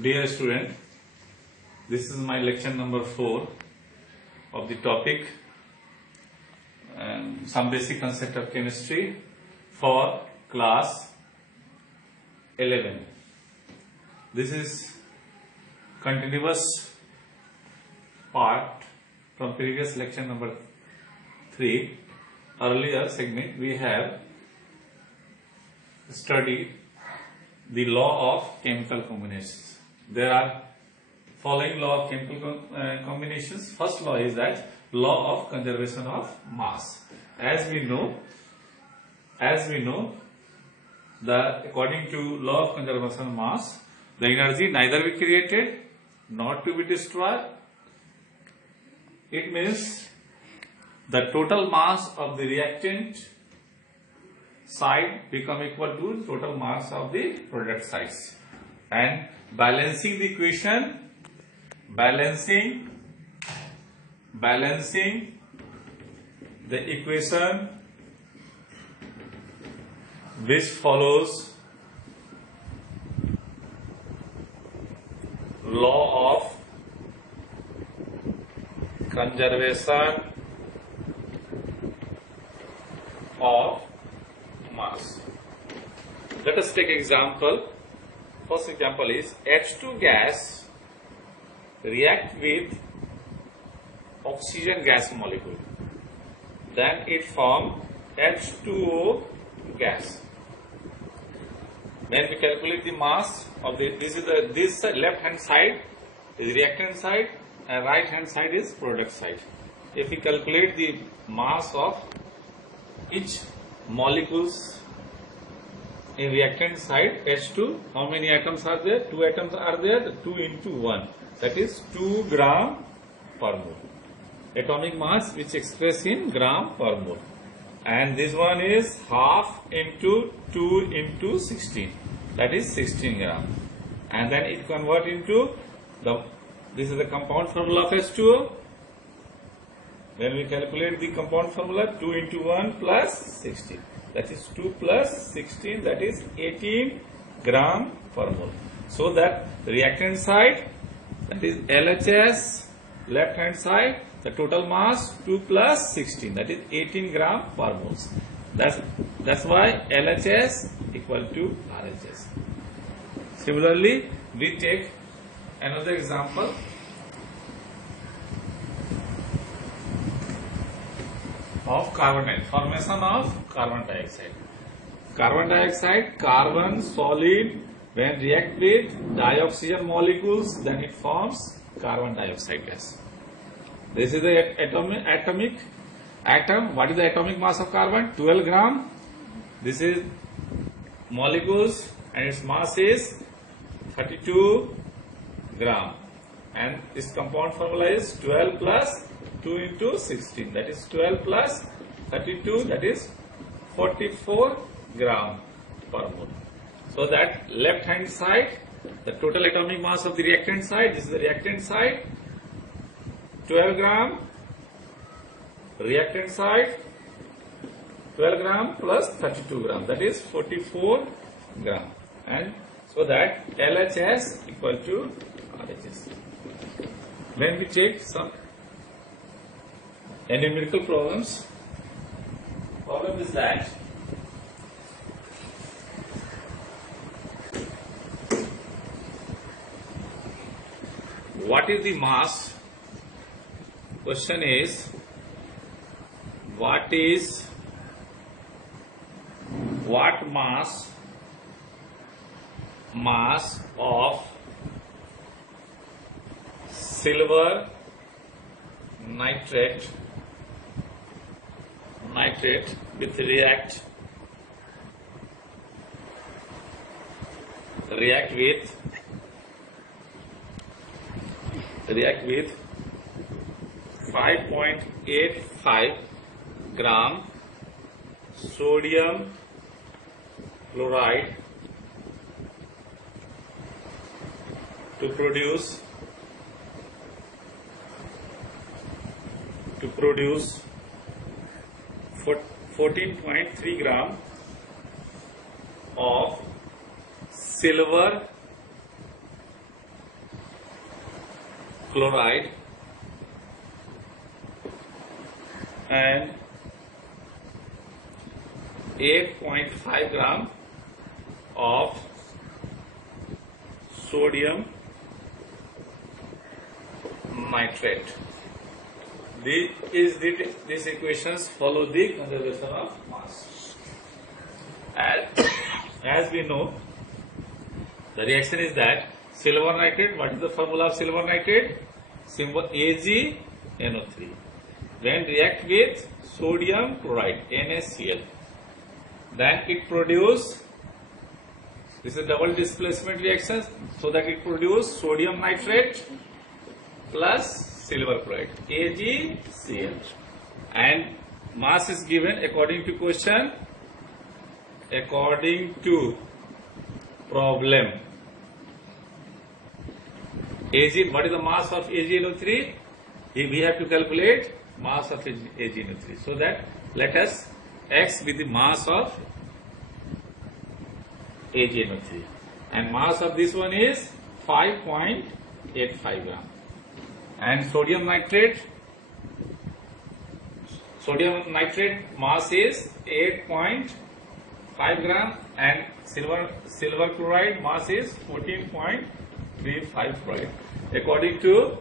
Dear student, this is my lecture number 4 of the topic some basic concept of chemistry for class 11. This is continuous part from previous lecture number 3. Earlier segment we have studied the law of chemical combinations. There are following law of chemical combinations. First law is that law of conservation of mass. As we know, according to law of conservation of mass, the energy neither be created nor to be destroyed. It means the total mass of the reactant side become equal to total mass of the product size, and balancing the equation, balancing the equation which follows law of conservation of mass. Let us take example. First example is H2 gas react with oxygen gas molecule, then it form H2O gas. When we calculate the mass of this left hand side is reactant side and right hand side is product side. If we calculate the mass of each molecules in reactant side H2, how many atoms are there? 2 atoms are there. 2 into 1, that is 2 gram per mole. Atomic mass which expressed in gram per mole. And this one is half into 2 into 16, that is 16 gram. And then it convert into this is the compound formula of H2O. When we calculate the compound formula, 2 into 1 plus 16, that is 2 plus 16, that is 18 gram per mole. So that reactant side, that is LHS, left hand side, the total mass 2 plus 16, that is 18 gram per mole. That's why LHS equal to RHS. Similarly, we take another example. Of carbon dioxide, formation of carbon dioxide. Carbon dioxide, carbon solid, when react with dioxygen molecules, then it forms carbon dioxide gas. This is the atom. What is the atomic mass of carbon? 12 gram. This is molecules and its mass is 32 gram. And its compound formula is 12 plus 2 into 16, that is 12 plus 32, that is 44 gram per mole. So that left hand side, the total atomic mass of the reactant side, this is the reactant side, 12 gram, reactant side 12 gram plus 32 gram, that is 44 gram. And so that LHS equal to RHS. When we take some numerical problems, problem is that what is the mass? Question is what mass of silver nitrate with react with 5.85 gram sodium chloride to produce 14.3 gram of silver chloride and 8.5 gram of sodium nitrate. These equations follow the conservation of mass. As we know, the reaction is that silver nitrate, what is the formula of silver nitrate? Symbol AgNO3. Then react with sodium chloride, NaCl. Then it produce, this is double displacement reaction, so that it produce sodium nitrate plus silver chloride, AgCl. And mass is given according to question, according to problem. Ag, what is the mass of AgNO3? We have to calculate mass of AgNO3. So that let us X with the mass of AgNO3. And mass of this one is 5.85 gram. And sodium nitrate mass is 8.5 gram, and silver chloride mass is 14.35 chloride. According to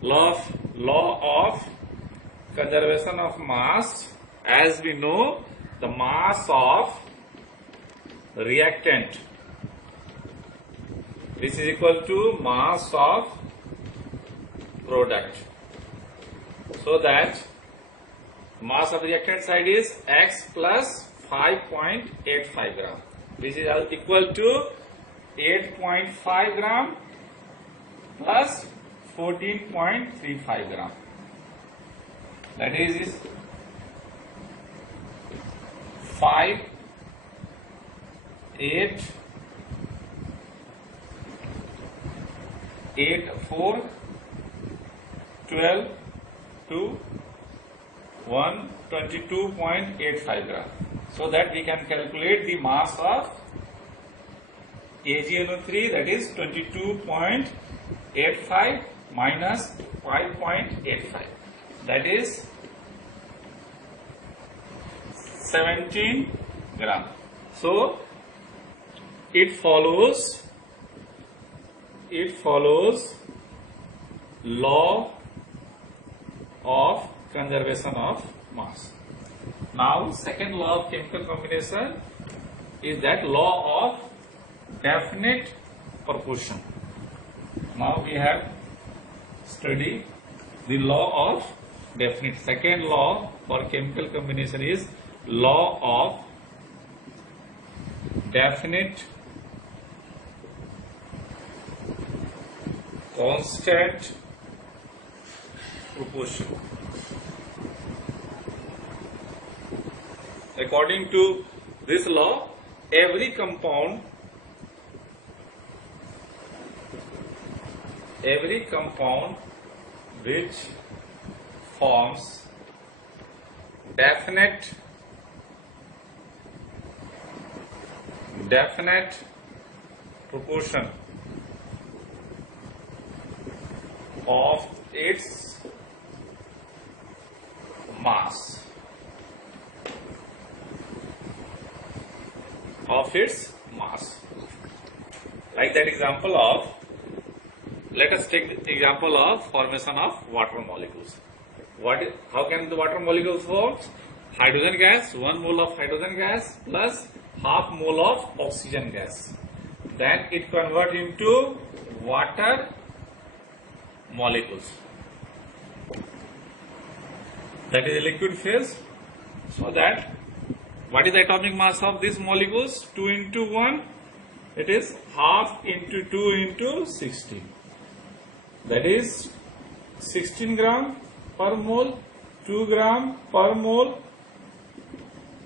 law of conservation of mass, as we know, the mass of reactant, this is equal to mass of product. So that mass of reactant side is X plus 5.85 gram. This is equal to 8.5 gram plus 14.35 gram. That is 5, 8, 4, 12 to 122.85 gram. So that we can calculate the mass of AgNO3, that is 22.85 minus 5.85, that is 17 gram. So it follows law of conservation of mass. Now second law of chemical combination is that law of definite proportion. Now we have studied the law of definite. Second law for chemical combination is law of definite constant proportion. According to this law, every compound which forms definite proportion of its mass, like that example of, let us take the example of formation of water molecules. How can the water molecules form? Hydrogen gas, 1 mole of hydrogen gas plus half mole of oxygen gas. Then it converts into water molecules. That is a liquid phase. So that, what is the atomic mass of these molecules? 2 into 1, it is half into 2 into 16. That is 16 gram per mole, 2 gram per mole,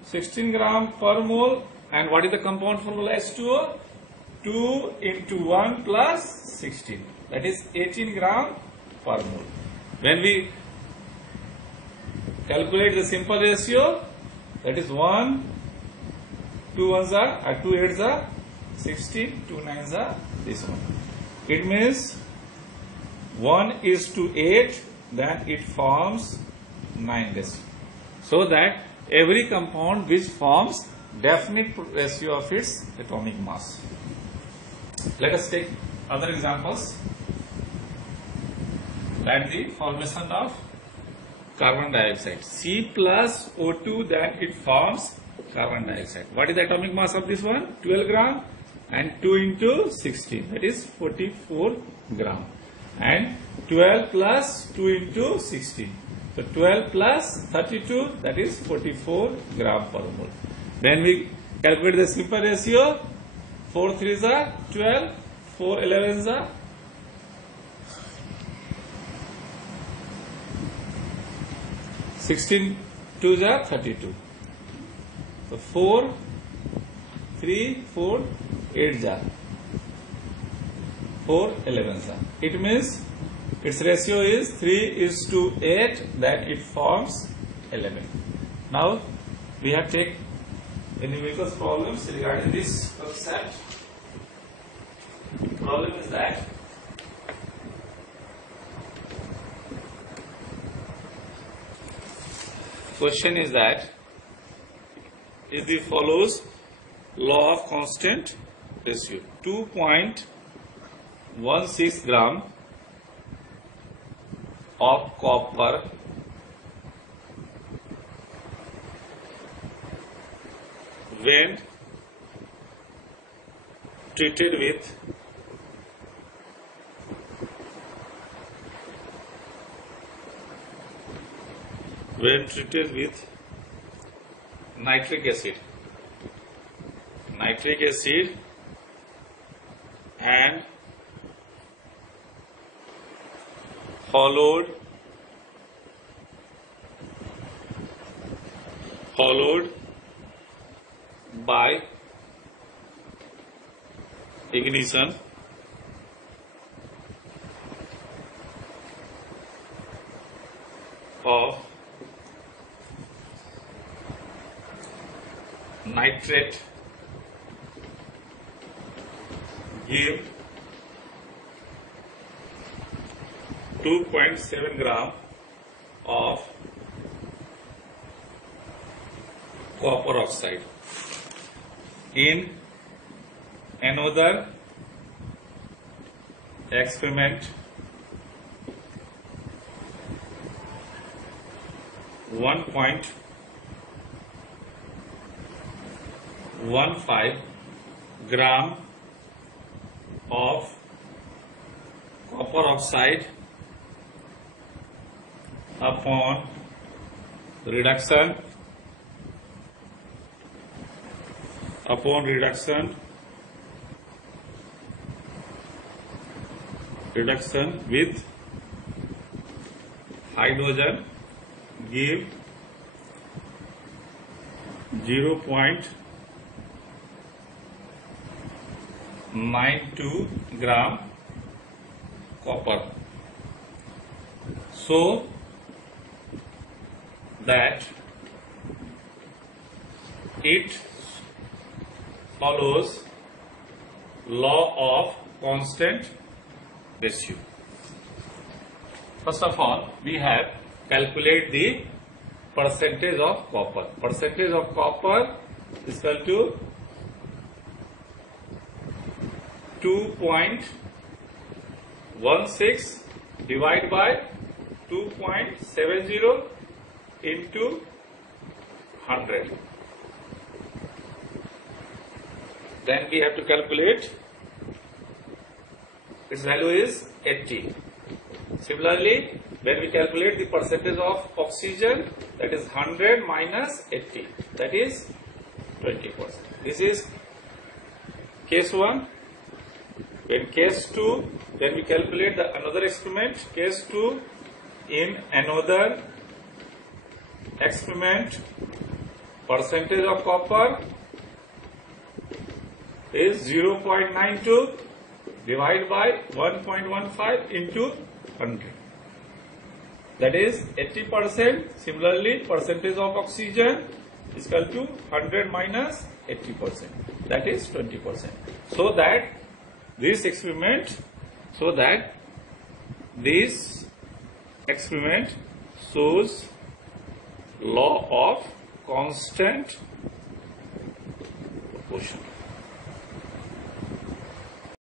16 gram per mole. And what is the compound formula H2O? 2 into 1 plus 16. That is 18 gram per mole. When we calculate the simple ratio, that is 1, 2 1s are, 2 8s are 16, 2 9s are this one. It means 1:8, then it forms 9 ratio. So that every compound which forms definite ratio of its atomic mass. Let us take other examples, like the formation of carbon dioxide. C plus O2, then it forms carbon dioxide. What is the atomic mass of this one? 12 gram, and 2 into 16, that is 44 gram. And 12 plus 2 into 16. So 12 plus 32, that is 44 gram per mole. Then we calculate the simple ratio. 4 3s are 12, 4 11s are 16 2s are 32. So 4 3 4 8s are 4 11s are. It means its ratio is 3:8, then it forms 11. Now we have take numericals problems regarding this concept. Problem is that question is that if the follows law of constant ratio, 2.16 gram of copper when treated with nitric acid and followed by ignition of nitrate give 2.7 gram of copper oxide. In another experiment, 1.15 gram of copper oxide upon reduction with hydrogen give 0.92 gram copper. So that it follows law of constant ratio. First of all, we have calculate the percentage of copper. Percentage of copper is equal to 2.16 divided by 2.70 into 100. Then we have to calculate its value is 80. Similarly, when we calculate the percentage of oxygen, that is 100 minus 80, that is 20%. This is case 1. When case 2, then we calculate the another experiment. Case 2, in another experiment, percentage of copper is 0.92 divided by 1.15 into 100. That is 80%. Similarly, percentage of oxygen is equal to 100 minus 80%. That is 20%. So that this experiment, this experiment shows law of constant proportion.